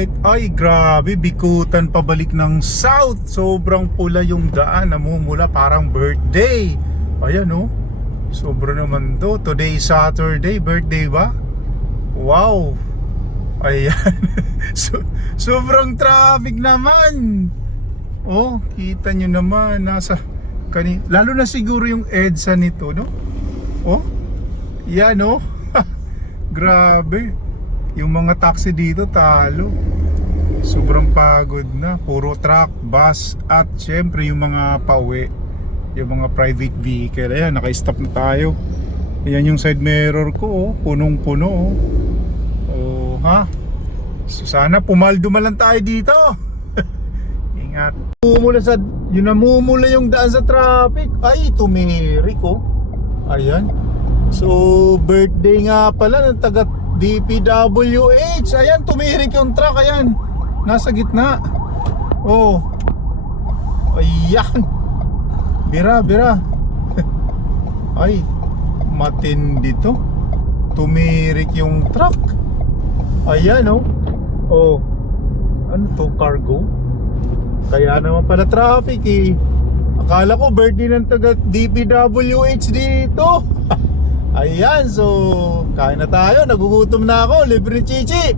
night. Ay grabe, bikutan pabalik ng south. Sobrang pula yung daan, namumula parang birthday. Ayan oh, sobra naman to. Today Saturday, birthday ba? Wow. Ayan. Sobrang traffic naman. Oh, kita nyo naman, lalo na siguro yung EDSA nito, no? Oh, yan oh. Grabe. Yung mga taxi dito talo. Sobrang pagod na. Puro truck, bus, at syempre yung mga pauwi, yung mga private vehicle. Ayan, naka-stop na tayo. Ayan yung side mirror ko oh, punong-puno oh. Oh, ha? So, sana pumaldo man lang tayo dito. Ingat. Namumula yung daan sa traffic. Ay, tumirik oh. Ayan. So, birthday nga pala ng taga DPWH. Ayan, tumirik yung truck. Ayan, nasa gitna. Oh. Ayan. Bira. Ay, matindi to. Tumirik yung truck. Ayan oh. Oh. Ano to, cargo? Kaya naman pala traffic eh. Akala ko birthday ng taga DPWH dito. Ayan, so kain na tayo. Nagugutom na ako. Libre chichi.